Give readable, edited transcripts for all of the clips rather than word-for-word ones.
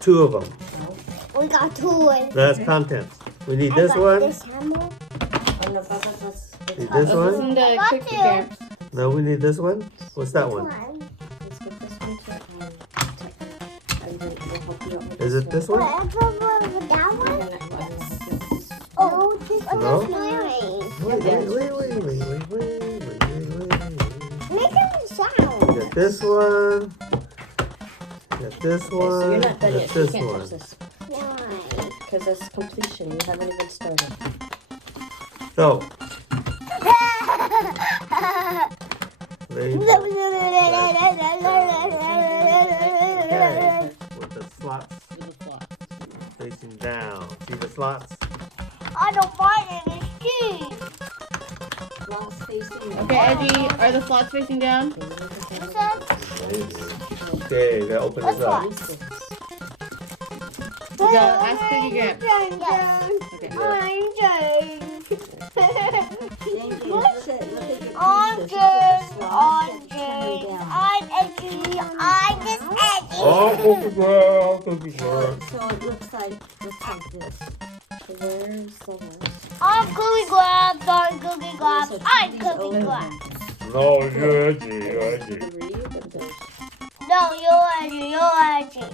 two of them. We got two. That's contents. We need this one. This hammer. Need this one. Listen to got Cookie you. Gramps. No, we need this one. What's that one? Let's get this one too. And then we'll help you out with Is it this one? That one? Oh, this one No? is mine. Wait. Make them sound. Get this one. Get this So one. you're not done Get yet. You this can't one. touch this. Why? Because that's completion. You haven't even started. So. Rainbow. Okay. With the slots facing down. See the slots? I don't find any keys. Lost facing. Okay, Edgy, are the slots facing down? What's that? Okay, we gotta open this up. Go ask Cookie Gramps. Okay. I'm edgy. I'm this edgy. Oh, Cookie Gramps, Cookie Gramps. So it looks like this. Where's the rest? I'm Cookie Gramps. I'm Cookie Gramps. I'm Cookie Gramps. No, you're edgy, you're edgy. No, you're edgy. You're edgy.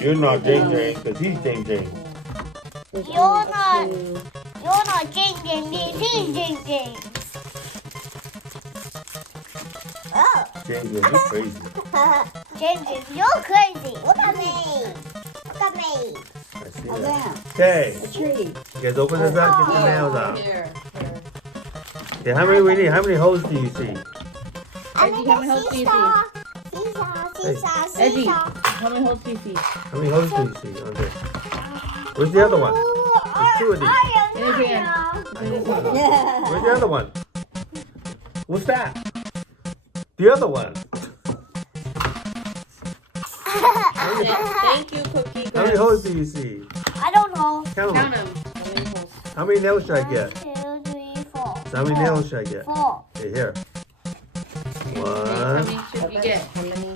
You're not Jing Jing, because he's Jing Jing. You're not. You're not Jing Jing. He's Jing Jing. Oh. Jing Jing, you're crazy. Jing Jing, you're crazy. Look at me. Look at me. I see A that. lamp. Okay, A tree. you guys open this up, get the nails out. Here. Okay, how many we need? How many holes do you see? I Edgy, make how many a holes do you seesaw. Seesaw, Edgy, seesaw. how many holes do you see? How many holes do you see on this? Where's the other one? There's two of these. Adrian. Where's the other one? What's that? The other one. Thank you, Cookie. How many holes do you see? I don't know. Count Count them. them. How many holes? How many nails should I get? 1, 2, 3, 4. So how many nails should I get? 4. Okay, here. How One. many should we get? How many?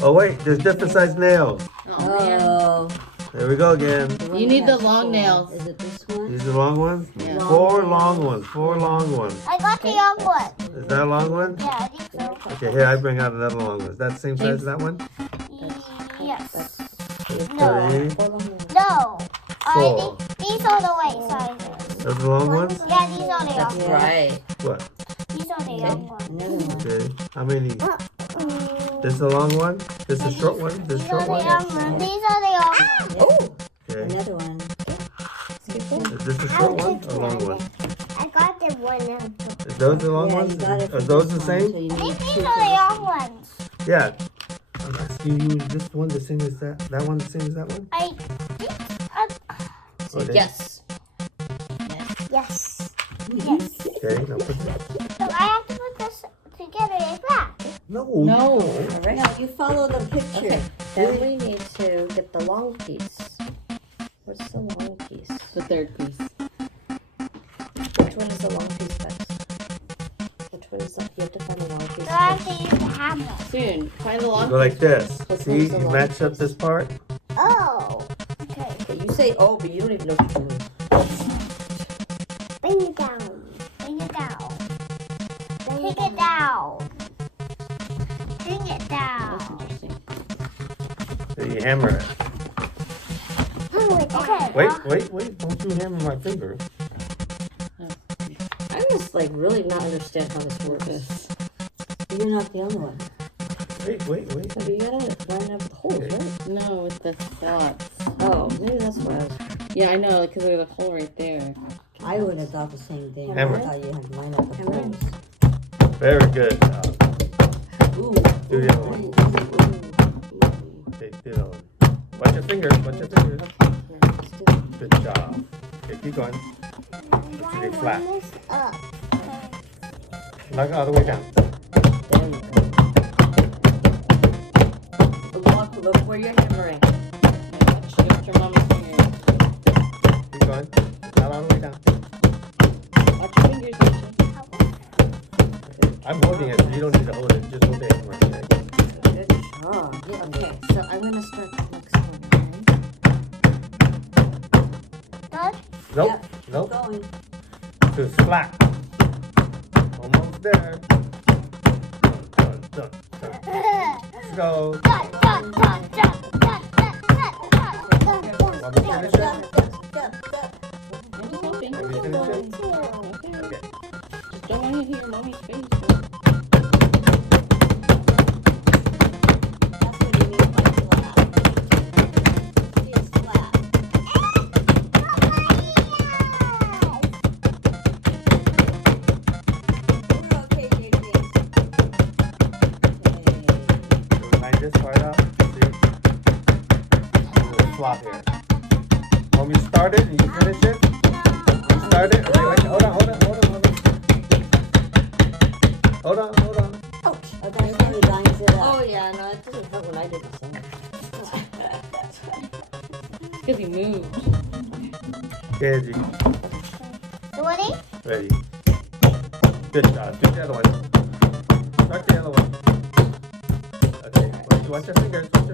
Oh wait, there's different size nails. Oh, man. Oh. There we go again. You need the long nails. Is it this one? These are long ones? Yeah. Four long ones. Four long ones. I got the young one. Is that a long one? Yeah, I think so. Okay, here I bring out another long one. Is that the same size as that one? Yes. There's No. three. No. I Four. think these are the right sizes. Those are the long ones? Yeah, these are the young ones. Right. What? These are the young ones. Another one. Okay. How many? This is a long one? This is a short one? This is a These are short the one? young ones. These are the young ones. Oh. Okay. Another one. Is this a short one or a long one? I got the one. Is those the long Yeah, ones? you got it Are for those this the one, same? so you I need think these two are the for young ones. Yeah. I'm asking you, is this one the same as that? That one the same as that one? I think. Oh, they- Yes. Yes. Yes. Okay, now put that. So I have to put this together like that. No. No. All right. Now you follow the picture. Okay. Then we need to get the long piece. What's the long piece? The third piece. Which one is the long piece, Bex? Which one is the? You have to find the long piece. So I have to use the hammer. Soon. Find the long Go like this. Which See, one's the you long match up this part. Oh. Okay. Okay, you say oh, but you don't even know what you're doing. Bring it down. Bring it down. Bring it down. Bring it That's down. interesting. Then you hammer it. Okay. Wait. Don't you hammer my finger. I just like really not understand how this works. You're not the only one. Wait. So you gotta line up the holes, right? No, with the slots. Oh, maybe that's what I was. Yeah, I know, because there's a hole right there. I would have thought the same thing. Hammer. I thought you had to line up the holes. Very good. Ooh. Do the other one. Okay, do the other one. Watch your fingers. Good job. Okay, keep going. Should be flat. Up. Knock it all the way down. There you go. Look where you're hammering. Just your mama's fingers. Keep going. Not all the way down. Watch your fingers, Adrian. Okay. I'm holding it, so you don't need to hold it. Just hold the hammer. Okay. Good Oh, yeah. Okay, so I'm gonna start the next one, okay? Done? Nope. Yep. Nope. Going. So it's flat. Almost there. Done. Let's go. Done, done, done, done, done, done, done, done, Want me to finish it? I'm just helping. Want me to finish it? Okay. Okay. Just don't want you to hear mommy's face. That's what you mean by flat. It's flat. We're okay, JJ. Okay. Line this part out. See? A little flop here. Want me to start it and you finish it? You start it? Okay, wait. Hold on. Hold on. Ouch. Okay, so he lines it up. Oh, yeah, no, it doesn't help when I do the same. Because he moved. Okay, G. Ready? Ready. Good job. Do the other one. Start the other one. Okay. Watch your fingers. That's all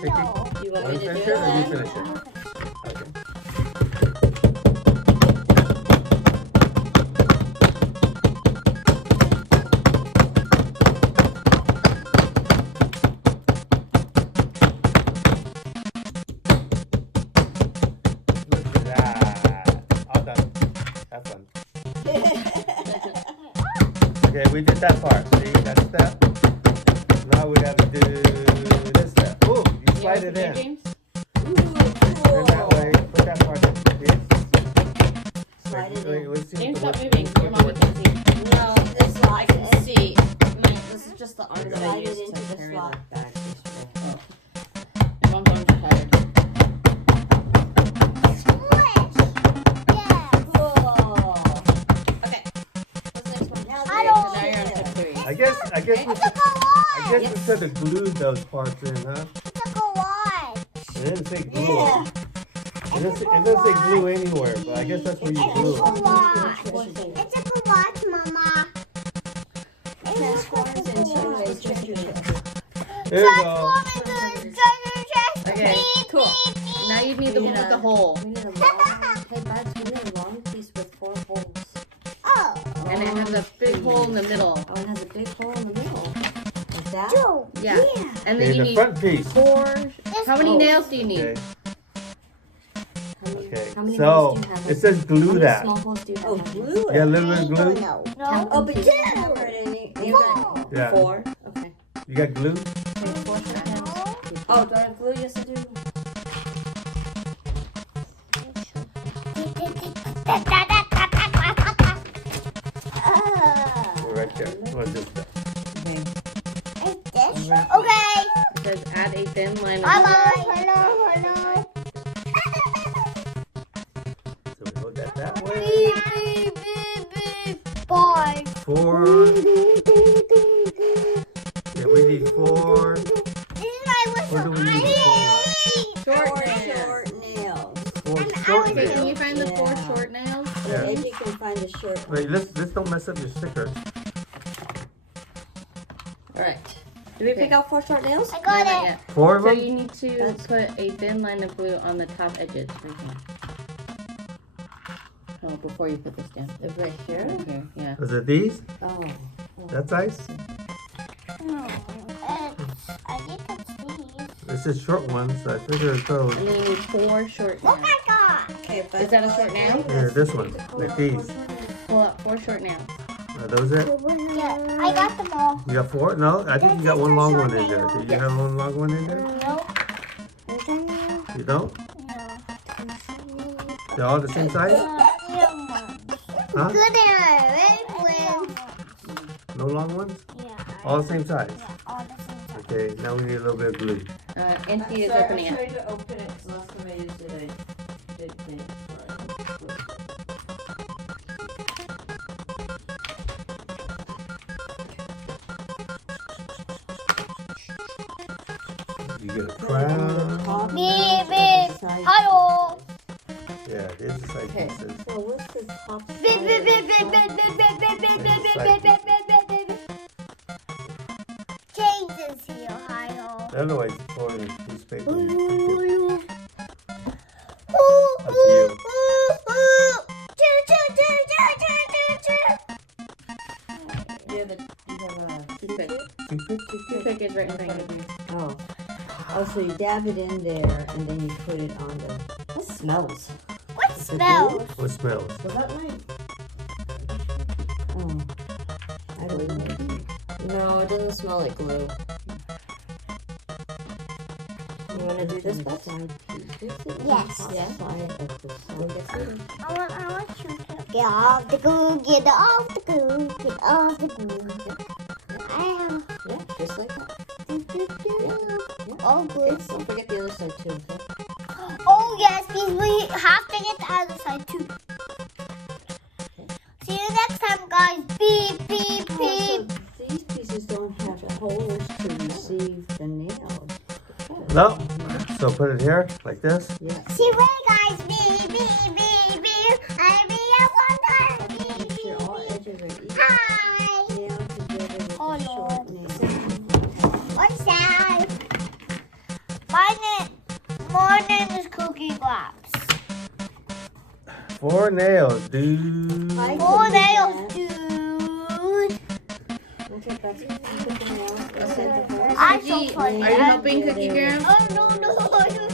Take it. You want Want me to to do finish it it or you then? finish it? Okay. Look at that. All done. Have fun. Okay, we did that part. See, that step. Now we have to do this step. Oh, you slide it in. James? In that way. Put that part in. Yes. Slide it in. Let's see James, what stop the- moving. what Your the- mommy can see. No, this I can see. This is just the arm that I Slide it use into to the carry slot. the bag. Your mom's arms are tired. Whoa. Okay. What's the next one? Now I don't- Now you're on step 3. I guess we should have glued those parts in, huh? It didn't say glue. Yeah. It doesn't say glue anywhere, but I guess that's where you glue it. Transforms into a treasure chest. There you go. Okay, cool. Now you need the one with the hole. We need a long, hey buds, we need a long piece with 4 holes. And it has a big hole in the middle. Oh, it has a big hole in the middle. Like that? Yeah. And then Okay, you the need front piece. 4. How many nails do you need? Okay. How Okay. many So holes do you have? it says How glue many that. small holes do you have? Oh, glue Yeah, a little bit of glue. Oh, but you don't cover it any. You got Yeah. 4. Okay. You got glue? Okay, 4 strands. Oh, do I have glue? Yes, I do. We're right there. What's this stuff? Okay. It says add a thin line of Bye bye. Hello. So we look at that way. Beep, beep, beep, beep. Bye. 4. Yeah, we need 4. This is my What do whistle. we need? short nails. Short nails. 4 I short was Okay, can you nails. find the 4 Yeah. short nails? Yeah. Edgy can find a short one. Wait, let's don't mess up your sticker. Alright. Did we pick out 4 short nails? I No, got not it. yet. 4 of So them? you need to put a thin line of glue on the top edges right here. Oh, before you put this down. Right here? Okay, yeah. Is it these? Oh. That's ice? No, I think it's these. This is short ones, so I figure it's those. And then you need 4 short Oh nails. my god. Okay, but Is that a short nail? Yeah, this one. Like these. Pull out 4 short nails. Are those it? Yeah, I got them all. You got 4? No, I think you got one long one in there. Do you have one long one in there? Nope. You don't? No. They're all the same size? Huh? Good red wins. No long ones? Yeah. All the same size? Yeah, all the same size. Okay, now we need a little bit of glue. Empty is opening it. to open it because last time I used it, I did things. You get a crown. Beep, beep. Hello. Yeah, there's the side Okay. pieces. So what's the top? Beep, beep, beep, beep, beep, beep, beep, beep, beep, beep, beep, beep, beep, beep, beep, beep, beep. Toothpick is right in front of you. Oh. Oh, so you dab it in there and then you put it on the. What smells? What Is it smells? What smells? Was that my? Oh. I don't know. No, it doesn't smell like glue. You want to do this, Beth? Yes. Yeah. Side of the side. I want you to get off the glue, get off the glue, get off the glue. I am. Yeah, just like that. Oh, glue. Okay, don't forget the other side too, okay? Oh, yes, please. We have to get the other side too. See you next time, guys. Beep, beep, Oh, beep. so these pieces don't have holes to receive the nails. No. So put it here, like this. Yeah. See you later, guys. Beep, beep, beep, beep. I'll be at one time. Beep, Make sure all beep, beep. edges are even. Hi. Nail together with Oh, the no. short nails. What's that? My name is Cookie Gramps. 4 nails, dude. Hi, 4 Cookie nails, Gramps. dude. Okay, Betsy, you put the nails in the center first. I'm so Cookie, funny. are you helping Cookie Gramps? Oh, no, no.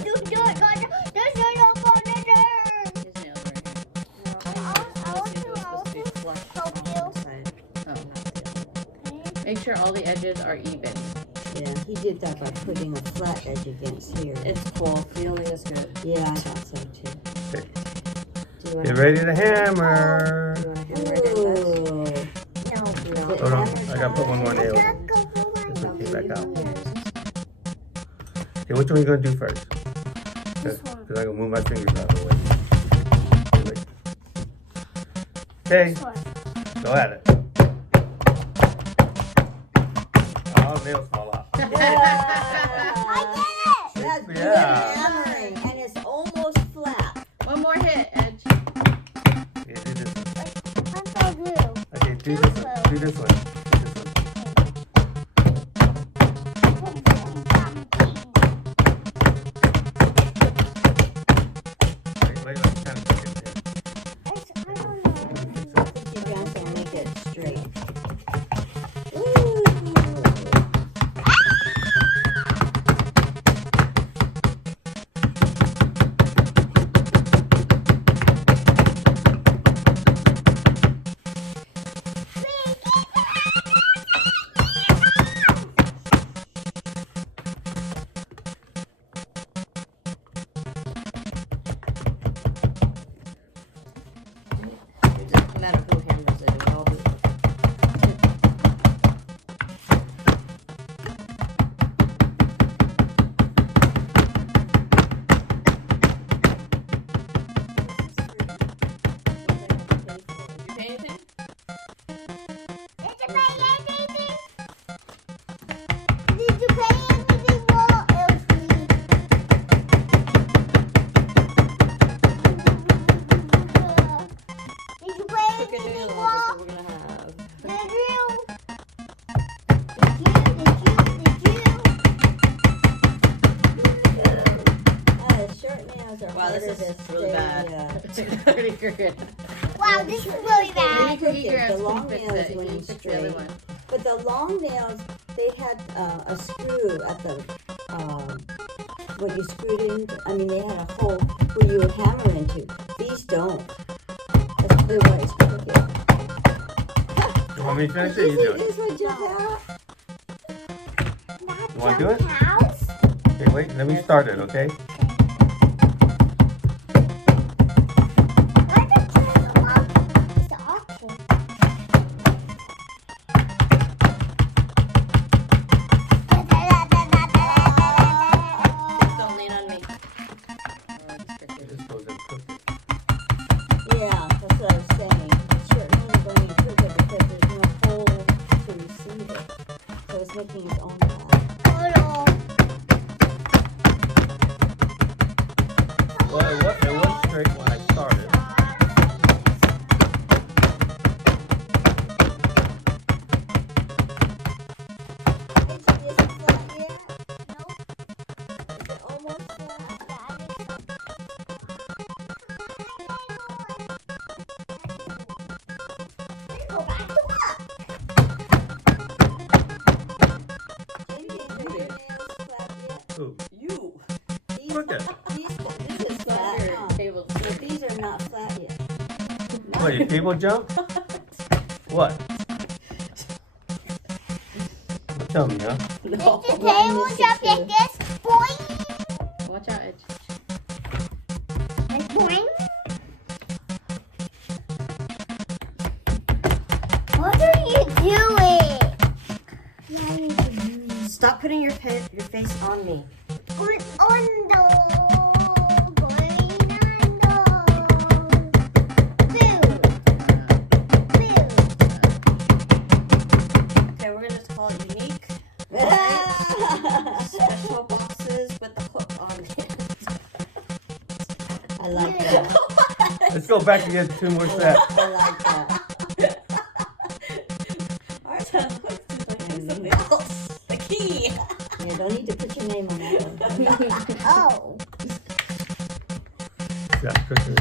You do it. There's no phone in there. His nails right here. I want to help you. Oh, not the other one. Make sure all the edges are even. Yeah, he did that by putting a flat edge against here. It's cool. Feeling is good. Yeah, I thought so too. Do you want Get ready to hammer. to hammer it in, Beth? Ooh. No. Hold on, I gotta put one more nail. Go. This one came back out. Okay, which one are you gonna do first? This one. Because I'm gonna move my fingers out of the way. Okay, This one. go at it. Oh, nails fall off. I did it. That's good Yeah. hammering, and it's almost flat. One more hit, Edge. Okay, do this one. I'm so blue. Okay, do this one. Do this one. Do this one. Wait, let me kind of get there. I think you guys will make it straight. Ooh. It doesn't matter who hammers it. We all do it. Did you pay anything? Did you pay anything? Did you pay anything? Well, it was free. Did you pay Look at anything? the Well, that we're gonna have. did you? Short nails are Wow, harder this to is really stay, bad. It's pretty good. Wow, this is really bad. Maybe Cookie The Gramps long can fix nails it. when Can you you fix the other straight. one? But the long nails, they had a screw at the, what you screwed in. I mean, they had a hole where you would hammer into. These don't. That's the way it's crooked. You want me to finish it? You do it. This what you have? You want to do it? House? Okay, wait, let me start it, okay? Why don't you love the auction? Don't lean on me. This goes in crooked. Yeah, that's what I was saying. It's certainly going to crooked because there's no hole to receive it. So it's making its own path. Well, it was straight when I started. Is it flat yet? Is it almost flat? Go back to work. What, your table jump? What? Tell me, huh? Did the table jump like this? Boing! Watch out, Edge. And boing! What are you doing? Stop putting your face on me. Going on the Okay, we're gonna just call it unique. Special boxes with the hook on it. I like that. Let's go back and get 2 more sets. I like that. Ours have hooks to like something else. The key. You don't need to put your name on that one. Oh. Yeah, Christmas.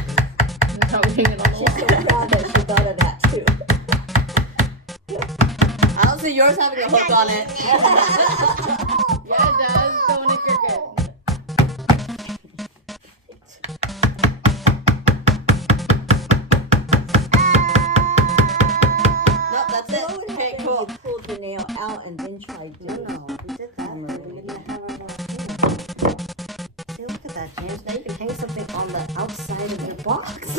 That's how we hang it on the She's so wall. proud that she thought of that too. I don't see yours having a hook on it. Yeah, it does. Go in cricket. Nope, that's it. What would Okay, happen cool. if you pulled your nail out and then tried to? No, we did that. Hammer We it. didn't hammer it on. See, look at that, James. Now you can hang something on the outside of your box.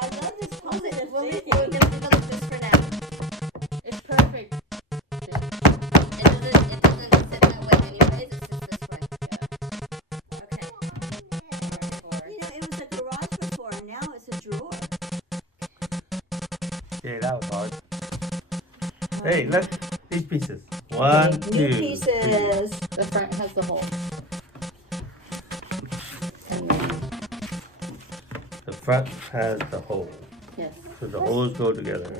I love this positive We'll thing. get rid of this for now. It's perfect. It doesn't sit that way anyways. It sits this way. Okay. You know, it was a garage before, and now it's a drawer. Yeah, that was hard. Hey, let's these pieces. 1, New 2, 3. pieces. The front has the hole. The front has the hole. Yes. So the holes go together.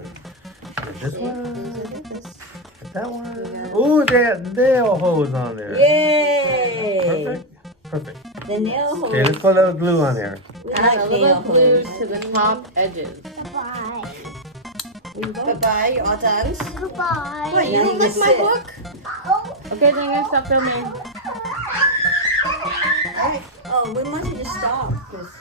And this one, and that one. Oh, they have nail holes on there. Yay! Perfect. Perfect. The nail holes. Okay, let's put a little glue on there. We Add like a nail little glue holes. to the top edges. Bye. Bye-bye. You're all done. Goodbye. What, you Now don't you like my sit. book? Oh. Okay, then I'm gonna stop filming. Oh, we want you to stop because